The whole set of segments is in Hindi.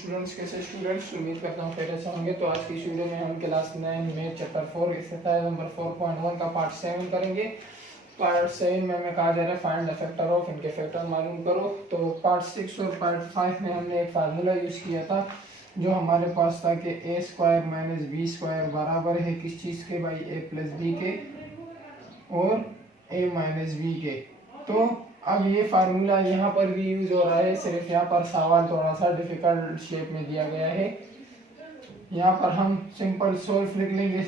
स्टूडेंट्स, कैसे स्टूडेंट्स, उम्मीद करता हूँ खैरियत से होंगे। तो आज की इस वीडियो में हम क्लास 9 में चैप्टर 4 एक्सरसाइज नंबर 4.1 का पार्ट 7 करेंगे। पार्ट 7 में हमें कहा जा रहा है फाइंड द फैक्टर ऑफ, इनके फैक्टर मालूम करो। तो पार्ट 6 और पार्ट 5 में हमने एक फार्मूला यूज किया था जो हमारे पास था कि ए स्क्वायर माइनस बी स्क्वायर बराबर है किस चीज़ के भाई, ए प्लस बी के और ए माइनस बी के। तो अब ये फार्मूला यहाँ पर भी यूज हो रहा है, सिर्फ यहाँ पर सवाल थोड़ा सा डिफिकल्ट शेप में दिया गया है। यहाँ पर हम सिंपल सोल्व लिख लेंगे।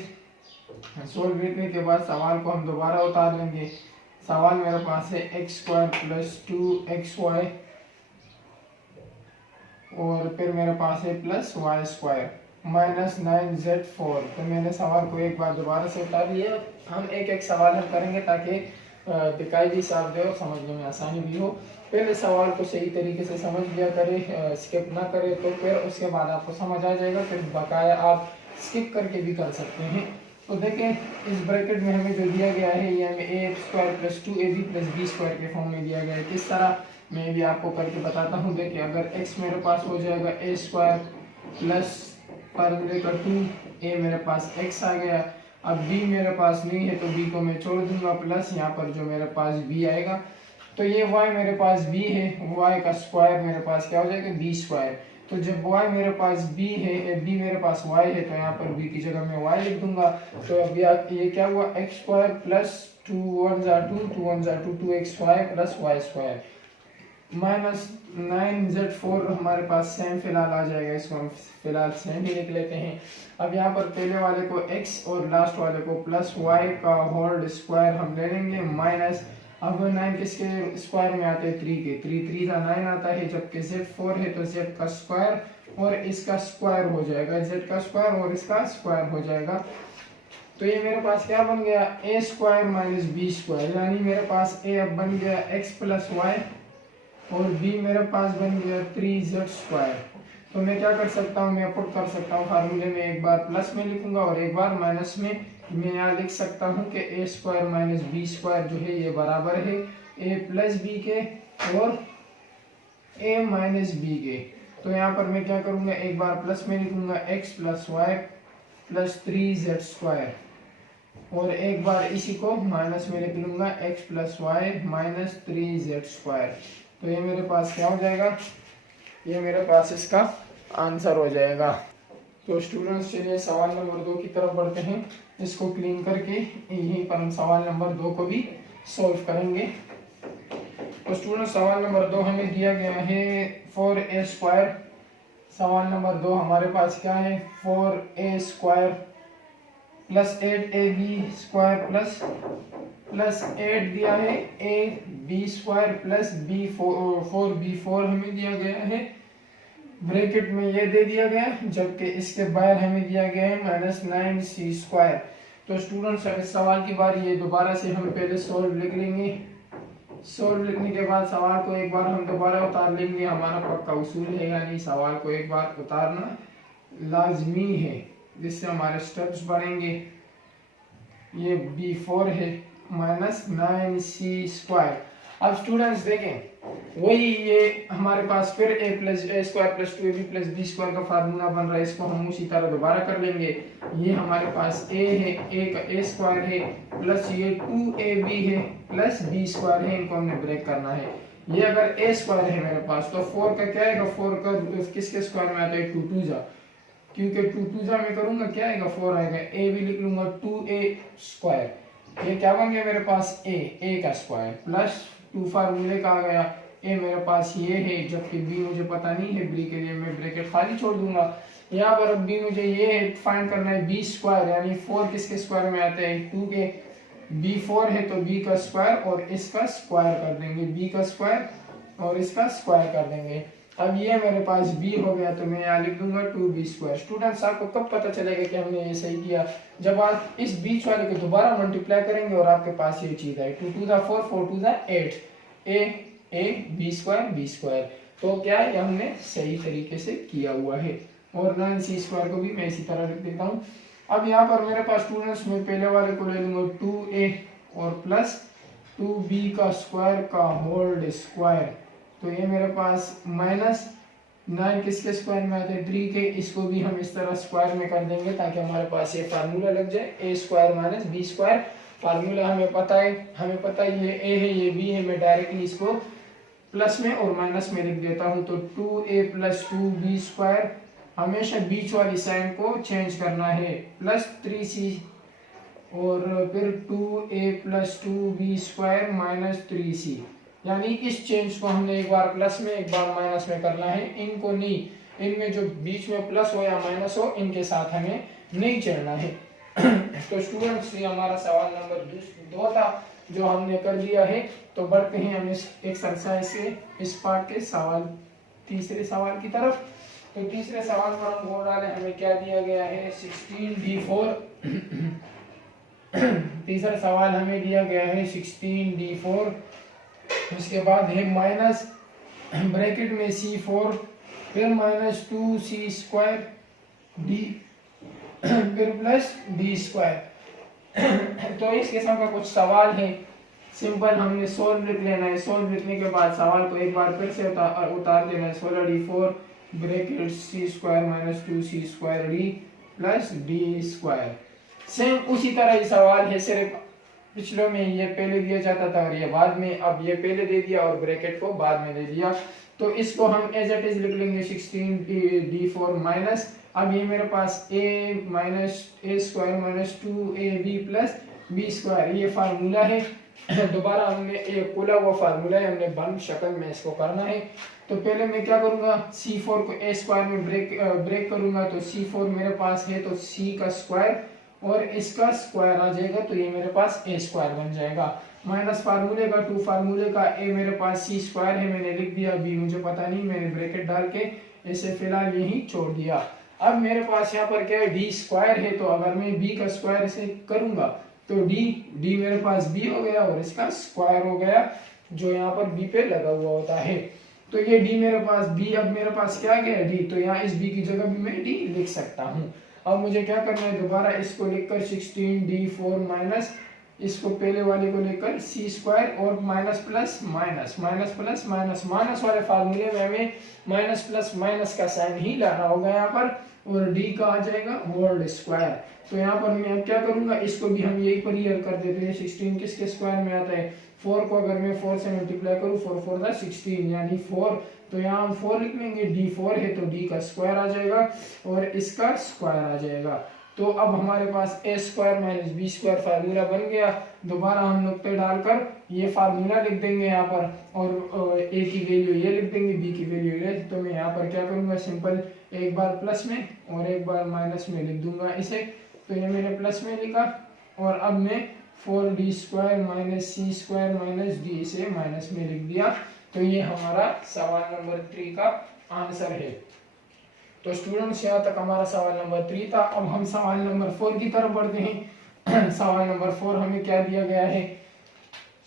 सोल्व लिखने के बाद सवाल को हम दोबारा उतार लेंगे। सवाल मेरे पास है एक्स स्क्वायर प्लस 2xy और फिर मेरे पास है plus y square minus 9z4। तो मैंने सवाल को एक बार दोबारा से उतार लिया। हम एक एक सवाल हल करेंगे ताकि दिखाई भी साफ दे और समझने में आसानी भी हो। पहले सवाल को सही तरीके से समझ लिया करें, स्किप ना करें, तो फिर उसके बाद आपको समझ आ जाएगा। फिर बकाया आप स्किप करके भी कर सकते हैं। तो देखें, इस ब्रैकेट में हमें जो दिया गया है ये हमें A square plus 2ab plus B square के फॉर्म में दिया गया है। किस तरह मैं भी आपको करके बताता हूँ। देखिए, अगर x मेरे पास हो जाएगा ए स्क्वायर प्लस पर 2, ए मेरे पास x आ गया। अब b मेरे पास नहीं है तो b को मैं छोड़ दूंगा, प्लस यहाँ पर जो मेरे पास b आएगा। तो ये y मेरे पास b है, y का स्क्वायर मेरे पास क्या हो जाएगा, b स्क्वायर। तो जब y मेरे पास b है, b मेरे पास y है, तो यहाँ पर b की जगह मैं y लिख दूंगा। तो अब ये क्या हुआ, x square plus 2 1 2 2 1 2 2xy plus y square minus 9z4 हमारे पास सेम फिलहाल आ जाएगा। इसको हम फिलहाल सेम ही लिख लेते हैं। अब यहाँ पर पहले वाले को x और लास्ट वाले को प्लस y का होल स्क्वायर हम ले लेंगे माइनस, अब 9 किसके स्क्वायर में आते हैं, 3 के, 3 3 का 9 आता है। जबकि z4 है तो z का स्क्वायर और इसका स्क्वायर हो जाएगा, z का स्क्वायर और इसका स्क्वायर हो जाएगा। तो ये मेरे पास क्या बन गया, ए स्क्वायर माइनस बी स्क्वायर, यानी मेरे पास ए अब बन गया x प्लस वाई और b मेरे पास बन गया 3z स्क्वायर। तो मैं क्या कर सकता हूँ, मैं पुट कर सकता हूँ फार्मूले में, एक बार प्लस में लिखूंगा और एक बार माइनस में। मैं यहाँ लिख सकता हूँ कि ए स्क्वायर माइनस बी स्क्वायर जो है ये बराबर है ए प्लस बी के और ए माइनस बी के। तो यहाँ पर मैं क्या करूँगा, एक बार प्लस में लिखूंगा x plus y plus 3z square और एक बार इसी को माइनस में लिख लूंगा x plus y minus 3z square. तो ये मेरे पास क्या हो जाएगा, ये मेरे पास इसका आंसर हो जाएगा। तो स्टूडेंट्स चलिए सवाल नंबर 2 की तरफ बढ़ते हैं। इसको क्लीन करके यहीं पर हम सवाल नंबर 2 को भी सॉल्व करेंगे। तो स्टूडेंट्स सवाल नंबर 2 हमें दिया गया है 4a स्क्वायर। सवाल नंबर 2 हमारे पास क्या है, 4a square plus 8ab square plus 8 दिया है a b square plus b 4b4 हमें दिया गया है। ब्रैकेट में ये दे दिया गया, जबकि इसके बाहर हमें दिया गया है माइनस 9c स्क्वायर। तो स्टूडेंट्स अब इस सवाल की बारी है, दोबारा से हम पहले सोल्व लिख लेंगे। सोल्व लिखने के बाद सवाल को एक बार हम दोबारा उतार लेंगे। हमारा पक्का उसूल है, यानी सवाल को एक बार उतारना लाजमी है, जिससे हमारे स्टेप्स बढ़ेंगे। ये b4 है माइनस 9c स्क्वायर। अब स्टूडेंट्स देखें, वही ये हमारे पास फिर A square plus 2ab plus B square का फार्मूला बन रहा है। इसको हम उसी तरह दोबारा कर लेंगे। ये हमारे पास a है, a का a स्क्वायर है प्लस ये 2ab है प्लस b स्क्वायर है, इनको हमने ब्रेक करना है। ये अगर a स्क्वायर है मेरे पास तो 4 का क्या आएगा, 4 का किसके स्क्वायर में आता है, 2 2 जा, क्योंकि 2 2 जा में करूंगा क्या आएगा, 4 आएगा। a भी लिख लूंगा 2a स्क्वायर। ये क्या बन गया मेरे पास, a का स्क्वायर प्लस 2 फार्मूले का आ गया। a मेरे पास ये है, जबकि b मुझे पता नहीं है, b के लिए मैं ब्रैकेट खाली छोड़ दूंगा। यहाँ पर अब b मुझे ये फाइंड करना है b स्क्वायर, यानी 4 किसके स्क्वायर में आता है, 2 के। b4 है तो b का स्क्वायर और इसका स्क्वायर कर देंगे, b का स्क्वायर और इसका स्क्वायर कर देंगे। अब ये मेरे पास b हो गया, तो मैं यहाँ लिख दूंगा 2b स्क्वायर। स्टूडेंट्स आपको कब पता चलेगा कि हमने ये सही किया, जब आप इस बीच वाले को दोबारा मल्टीप्लाई करेंगे और आपके पास ये चीज है 2 2 4 4 2 8 a b स्क्वायर। तो क्या है, हमने सही तरीके से किया हुआ है। और 9c स्क्वायर को भी मैं इसी तरह लिख देता हूँ। अब यहाँ पर मेरे पास स्टूडेंट्स में पहले वाले को ले लूंगा 2a और प्लस 2b का स्क्वायर का होल स्क्वायर। तो ये मेरे पास माइनस 9 किसके स्क्वायर में आते हैं 3 के, इसको भी हम इस तरह स्क्वायर में कर देंगे ताकि हमारे पास ये फार्मूला लग जाए a square minus b square. Formula हमें पता है ये a है ये b है, मैं डायरेक्टली इसको प्लस में और माइनस में लिख देता हूँ। तो 2a प्लस 2b स्क्वायर, हमेशा बीच वाली साइन को चेंज करना है, प्लस 3c और फिर 2a plus 2b square minus 3c, यानी इस चेंज को हमने एक बार प्लस में एक बार माइनस में करना है, इनको नहीं, इनमें जो बीच में प्लस हो या माइनस हो इनके साथ हमें नहीं चलना है। तो स्टूडेंट्स ये हमारा सवाल नंबर 2 था जो हमने कर लिया है। तो बढ़ते हैं हम इस एक्सरसाइज से इस पार्ट के तीसरे सवाल की तरफ। तो तीसरे सवाल पर हम बोल रहे हैं हमें क्या दिया गया है 16d4। तीसरा सवाल हमें दिया गया है 16d4, उसके बाद है माइनस ब्रैकेट में c4 फिर माइनस 2c स्क्वायर d फिर प्लस b स्क्वायर। तो इस किस्म का कुछ सवाल है, सिंपल हमने सोल्व लिख लेना है। सोल्व लिखने के बाद सवाल को एक बार फिर से उतार देना है। 16d4 bracket c square minus 2c square d plus d square. Same उसी तरह ये सवाल है, सिर्फ पिछले में ये पहले दिया जाता था और ये बाद में, अब ये पहले दे दिया और ब्रैकेट को बाद में दे दिया। तो इसको हम एज इट इज लिख लेंगे 16d4 माइनस, अब ये मेरे पास a minus a square minus 2ab plus b square, ये फार्मूला है। दोबारा हमने एक खुला हुआ फार्मूला है, हमने बंद शक्ल में इसको करना है। तो पहले मैं क्या करूंगा c4 को a स्क्वायर में ब्रेक करूंगा, तो c4 मेरे पास है तो c का स्क्वायर और इसका स्क्वायर आ जाएगा, तो ये मेरे पास a स्क्वायर बन जाएगा। माइनस फार्मूले का 2 फार्मूले का a मेरे पास c स्क्वायर है, मैंने लिख दिया, b मुझे पता नहीं, मैंने ब्रैकेट डाल के इसे फिलहाल यही छोड़ दिया। अब मेरे पास यहाँ पर क्या है d स्क्वायर है, तो अगर मैं b का स्क्वायर इसे करूंगा तो d मेरे पास b हो गया और इसका स्क्वायर हो गया जो यहाँ पर b पे लगा हुआ होता है। तो ये d मेरे पास b, अब मेरे पास क्या गया d, तो यहाँ इस b की जगह भी मैं d लिख सकता हूँ। अब मुझे क्या करना है, दोबारा इसको लिखकर 16d4 माइनस, इसको पहले वाले को लेकर c स्क्वायर और minus plus minus, minus plus minus, minus वाले फार्मूले में हमें माइनस प्लस माइनस का साइन ही लाना होगा यहाँ पर, और d का आ जाएगा होल स्क्वायर। तो यहाँ पर मैं अब क्या करूंगा, इसको भी हम यही पर ईयर कर देते हैं। 16 किसके स्क्वायर में आता है 4 को अगर मैं 4 से मल्टीप्लाई करूँ 4 4 16 यानी 4, तो यहाँ हम 4 लिख लेंगे, d4 है तो d का स्क्वायर आ जाएगा और इसका स्क्वायर आ जाएगा। तो अब हमारे पास a square minus b square formula बन गया। दोबारा हम नुक्ते डालकर ये फार्मूला लिख देंगे यहाँ पर, और a की वैल्यू ये लिख देंगे, b की वैल्यू ये। तो मैं यहाँ पर क्या करूँगा, सिंपल एक बार प्लस में और एक बार माइनस में लिख दूंगा इसे। तो ये मैंने प्लस में लिखा और अब मैं 4d square minus c square minus d इसे माइनस में लिख दिया। तो ये हमारा सवाल नंबर 3 का आंसर है। तो स्टूडेंट्स यहाँ तक हमारा सवाल नंबर 3 था। अब हम सवाल नंबर 4 की तरफ बढ़ते हैं। सवाल नंबर 4 हमें क्या दिया गया है,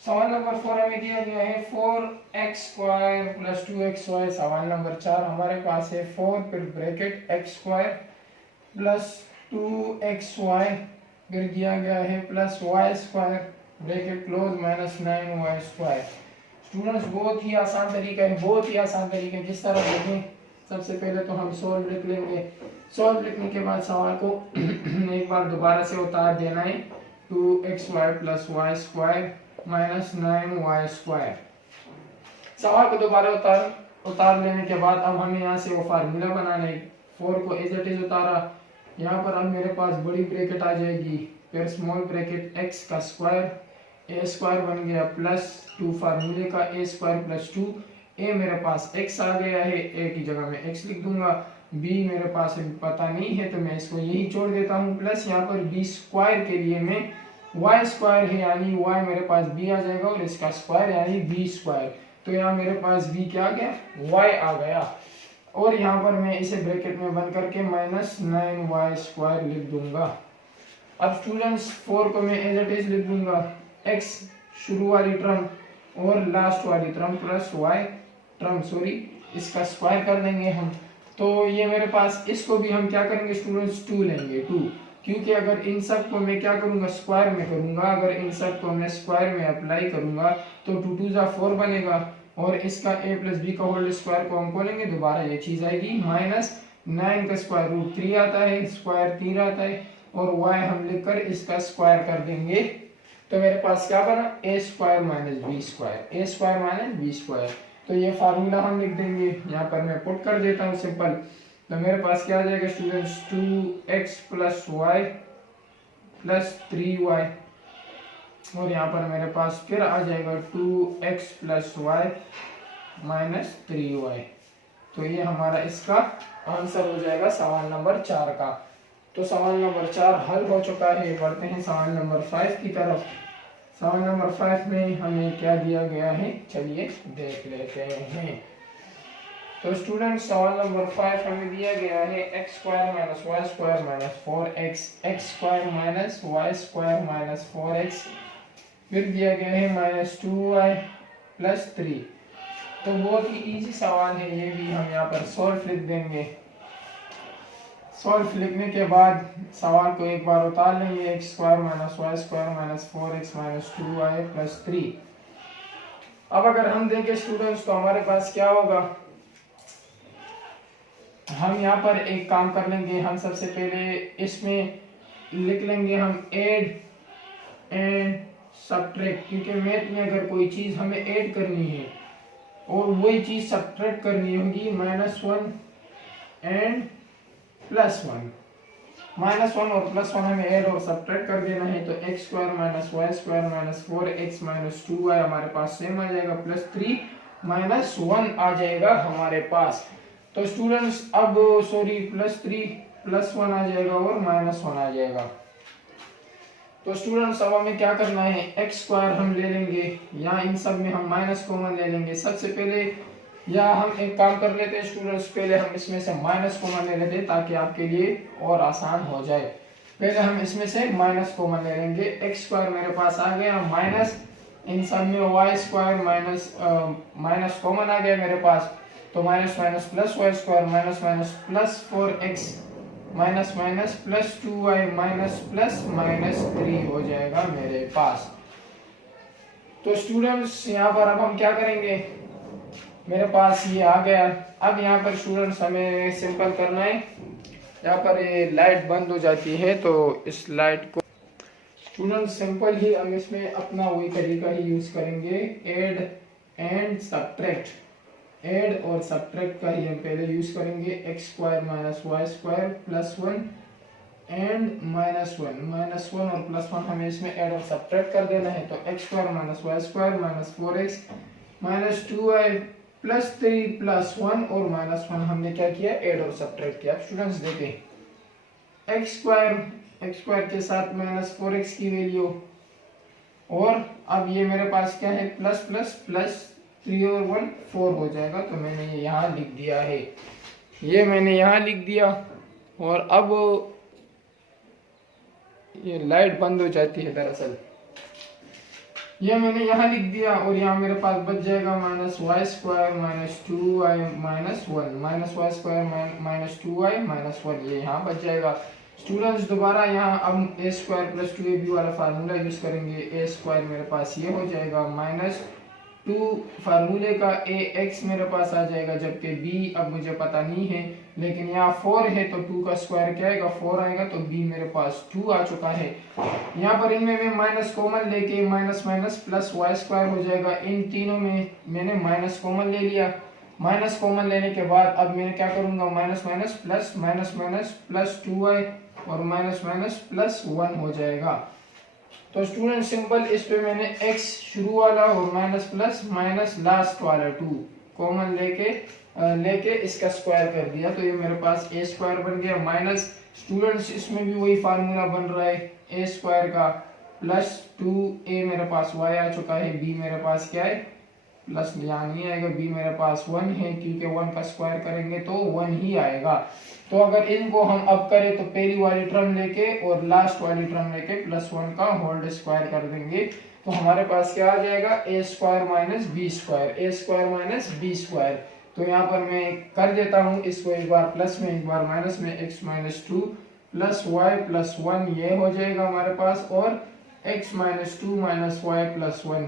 सवाल नंबर 4 हमें दिया गया है 4x स्क्वायर प्लस 2xy। सवाल नंबर 4 हमारे पास है 4 फिर bracket x square plus 2xy फिर दिया गया है plus y square bracket close minus 9y square. Students बहुत ही आसान तरीका है, बहुत ही आसान तरीका है। जिस तरह देखें, सबसे पहले तो हम सोल्व लिख लेंगे। सोल्व लिखने के बाद सवाल को एक बार दोबारा से उतार देना है, 2xy plus y square minus 9y square. सवाल को दोबारा उतार लेने के बाद अब हमें यहाँ से वो फार्मूला बनाना है। 4 को एज इट इज उतारा, यहाँ पर अब मेरे पास बड़ी ब्रैकेट आ जाएगी, फिर स्मॉल ब्रैकेट x का स्क्वायर, a स्क्वायर बन गया प्लस 2 फार्मूले का a स्क्वायर प्लस 2, a मेरे पास x आ गया है, a की जगह में x लिख दूंगा, b मेरे पास पता नहीं है तो मैं इसको यही छोड़ देता हूँ, प्लस यहाँ पर b स्क्वायर के लिए मैं y स्क्वायर है यानी y मेरे पास b आ जाएगा और इसका स्क्वायर यानी b स्क्वायर। तो यहाँ मेरे पास b क्या आ गया, y आ गया, और यहाँ पर मैं इसे ब्रैकेट में बंद करके माइनस 9y स्क्वायर लिख दूंगा। अब स्टूडेंट्स 4 को मैं एज इट इज लिख दूंगा, x शुरू वाली टर्म और लास्ट वाली टर्म प्लस y टर्म, इसका स्क्वायर कर देंगे हम। तो ये मेरे पास, इसको भी हम क्या करेंगे स्टूडेंट्स 2 लेंगे, 2 क्योंकि अगर इन सब को मैं क्या करूंगा, स्क्वायर में करूंगा, अगर इन सब को मैं स्क्वायर में अप्लाई करूंगा तो 2 2 जा 4 बनेगा, और इसका a प्लस बी का होल स्क्वायर को हम खोलेंगे दोबारा ये चीज आएगी, माइनस 9 का स्क्वायर रूट 3 आता है, स्क्वायर 3 आता है, और y हम लिखकर इसका स्क्वायर कर देंगे, तो मेरे पास क्या बना, a square minus b square, a square minus b square. तो ये फार्मूला हम लिख देंगे, यहाँ पर मैं पुट कर देता हूँ सिंपल। तो मेरे पास क्या आ जाएगा students, 2x plus y plus 3y, और यहाँ पर मेरे पास फिर आ जाएगा 2x plus y minus 3y। तो ये हमारा इसका आंसर हो जाएगा सवाल नंबर 4 का। तो सवाल नंबर 4 हल हो चुका है। बढ़ते हैं सवाल नंबर 5 की तरफ। सवाल नंबर 5 में हमें क्या दिया गया है, चलिए देख लेते हैं। तो स्टूडेंट सवाल नंबर 5 हमें दिया गया है x square minus y square minus 4x, x square minus y square minus 4x, फिर दिया गया है माइनस 2y प्लस 3। तो बहुत ही इजी सवाल है, ये भी हम यहाँ पर सॉल्व लिख देंगे। सॉल्व लिखने के बाद सवाल को एक बार उतार लेंगे, x square minus y square minus 4x minus 2y plus 3। अब अगर हम देखें स्टूडेंट्स तो हमारे पास क्या होगा, हम यहाँ पर एक काम कर लेंगे, हम सबसे पहले इसमें लिख लेंगे हम ऐड एंड सब्ट्रैक्ट, क्योंकि मैथ में अगर कोई चीज हमें ऐड करनी है और वही चीज सब्ट्रैक्ट करनी होगी, -1 एंड +1, -1 और +1 हमें ऐड और सब्ट्रैक्ट कर देना है। तो x square minus y square minus 4x minus 2y हमारे पास सेम आ जाएगा, +3 -1 आ जाएगा हमारे पास। तो स्टूडेंट्स अब सॉरी +3 +1 आ जाएगा और -1 आ जाएगा। तो स्टूडेंट्स अब हमें क्या करना है, एक्स स्क्वायर हम ले लेंगे, या इन सब में हम माइनस कॉमन ले लेंगे सबसे पहले, या हम एक काम कर लेते हैं स्टूडेंट्स, पहले हम इसमें से माइनस कॉमन ले लेते हैं ताकि आपके लिए और आसान हो जाए। पहले हम इसमें से माइनस कॉमन ले लेंगे, एक्स स्क्वायर मेरे पास आ गया माइनस, इन सब में वाई स्क्वायर माइनस कॉमन आ गया मेरे पास, तो minus minus plus y square minus minus plus 4x minus minus plus 2y minus plus minus 3 हो जाएगा मेरे पास। तो स्टूडेंट्स यहाँ पर अब हम क्या करेंगे, मेरे पास ये आ गया। अब यहाँ पर स्टूडेंट्स हमें सिंपल करना है, यहाँ पर ये लाइट बंद हो जाती है तो इस लाइट को स्टूडेंट्स सिंपल ही हम इसमें अपना वही तरीका ही यूज करेंगे, ऐड एंड सब्ट्रैक्ट। ऐड और सब्ट्रैक्ट का ही हम पहले यूज करेंगे, x square minus y square +1 and -1 और +1 हमें इसमें ऐड और सब्ट्रैक्ट कर देना है। तो x square minus y square minus 4x minus 2y plus 3 +1 और -1 हमने क्या किया, ऐड और सब्ट्रैक्ट किया। स्टूडेंट्स देखें, एक्स स्क्वायर के साथ -4x की वैल्यू, और अब ये मेरे पास क्या है, प्लस प्लस प्लस 3 और 1 4 हो जाएगा। तो मैंने ये यहाँ लिख दिया है, ये मैंने यहाँ लिख दिया। और अब ये लाइट बंद हो जाती है दरअसल, ये मैंने यहाँ लिख दिया, और यहाँ मेरे पास बच जाएगा -y square minus 2y minus 1 -y square minus 2y minus 1, ये यहाँ बच जाएगा। स्टूडेंट्स दोबारा यहाँ अब a स्क्वायर प्लस 2ab वाला फार्मूला यूज करेंगे, a स्क्वायर मेरे पास ये हो जाएगा -2 फार्मूले का ax मेरे पास आ जाएगा, जबकि b अब मुझे पता नहीं है, लेकिन यहाँ 4 है तो 2 का स्क्वायर क्या आएगा, 4 आएगा, तो b मेरे पास 2 आ चुका है। यहाँ पर इनमें मैं माइनस कॉमन लेके minus minus plus y square हो जाएगा, इन तीनों में मैंने माइनस कॉमन ले लिया। माइनस कॉमन लेने के बाद अब मैं क्या करूंगा, minus minus plus minus minus plus 2y और माइनस माइनस प्लस 1 हो जाएगा। तो स्टूडेंट सिंपल इस पे मैंने x शुरू वाला और माइनस प्लस माइनस लास्ट वाला 2 कॉमन लेके इसका स्क्वायर कर दिया, तो ये मेरे पास a स्क्वायर बन गया। माइनस स्टूडेंट्स इसमें भी वही फार्मूला बन रहा है, a स्क्वायर का प्लस 2a मेरे पास y आ चुका है, b मेरे पास क्या है, प्लस यहाँ नहीं आएगा, b मेरे पास 1 है, क्योंकि 1 का स्क्वायर करेंगे तो 1 ही आएगा। तो अगर इनको हम अब करें तो पहली वाली टर्म लेके और लास्ट वाली टर्म लेके +1 का होल स्क्वायर कर देंगे, तो हमारे पास क्या आ जाएगा, a square minus b square, a square minus b square. तो यहाँ पर मैं कर देता हूँ इसको, एक बार प्लस में एक बार माइनस में, x minus 2 plus y plus 1 ये हो जाएगा हमारे पास, और x minus 2 minus y plus 1।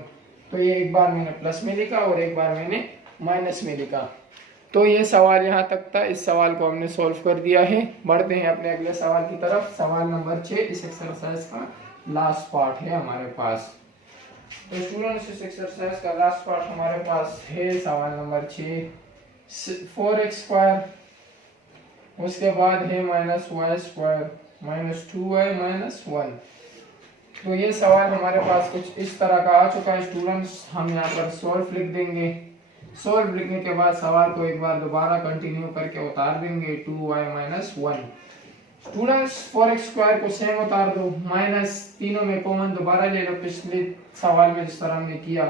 तो ये एक बार मैंने प्लस में लिखा और एक बार मैंने माइनस में लिखा। तो ये सवाल यहाँ तक था, इस सवाल को हमने सॉल्व कर दिया है। बढ़ते हैं अपने अगले सवाल की तरफ। सवाल नंबर 6 इस एक्सरसाइज का लास्ट पार्ट है हमारे पास। तो स्टूडेंट्स इस एक्सरसाइज का लास्ट पार्ट हमारे पास है सवाल नंबर 6, 4x स्क्वायर, उसके बाद है minus y square minus 2y minus 1। तो ये सवाल हमारे पास कुछ इस तरह का आ चुका है स्टूडेंट्स। हम यहाँ पर सॉल्व लिख देंगे। सॉल्व लिखने के बाद सवाल को एक बार दोबारा कंटिन्यू करके उतार देंगे 2y minus 1। Students 4x square को सेम उतार दो, माइनस तीनों में कॉमन दोबारा ले लो, पिछले सवाल में जिस तरह हमने किया।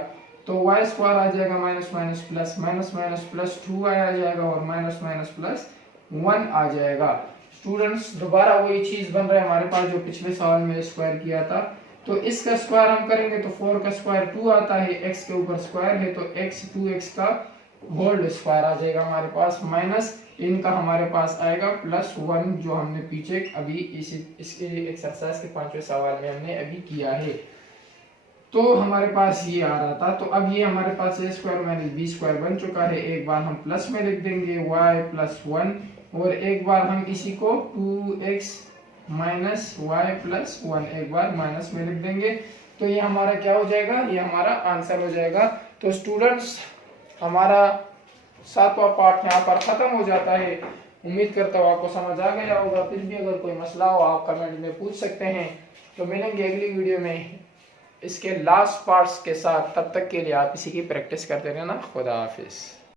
तो y स्क्वायर आ जाएगा minus minus plus, minus minus plus 2y आ जाएगा और माइनस माइनस प्लस 1 आ जाएगा। स्टूडेंट्स दोबारा वही चीज बन रहा है हमारे पास जो पिछले सवाल में स्क्वायर किया था। तो इसका स्क्वायर हम करेंगे तो 4 का स्क्वायर 2 आता है, x के ऊपर स्क्वायर है तो x 2x का होल स्क्वायर आ जाएगा हमारे पास, माइनस इनका हमारे पास आएगा प्लस 1 जो हमने पीछे अभी इसके एक्सरसाइज के 5वें सवाल में हमने अभी किया है। तो हमारे पास ये आ रहा था। तो अब ये हमारे पास a square minus b square बन चुका है। एक बार हम प्लस में लिख देंगे y प्लस 1 और एक बार हम इसी को 2x माइनस वाई प्लस 1 एक बार माइनस में लिख देंगे। तो ये हमारा क्या हो जाएगा, ये हमारा आंसर हो जाएगा। तो स्टूडेंट्स हमारा 7वां पार्ट यहाँ पर खत्म हो जाता है। उम्मीद करता हूँ आपको समझ आ गया होगा। फिर भी अगर कोई मसला हो आप कमेंट में पूछ सकते हैं। तो मिलेंगे अगली वीडियो में इसके लास्ट पार्ट्स के साथ। तब तक के लिए आप इसी की प्रैक्टिस करते रहना। खुदा हाफिज।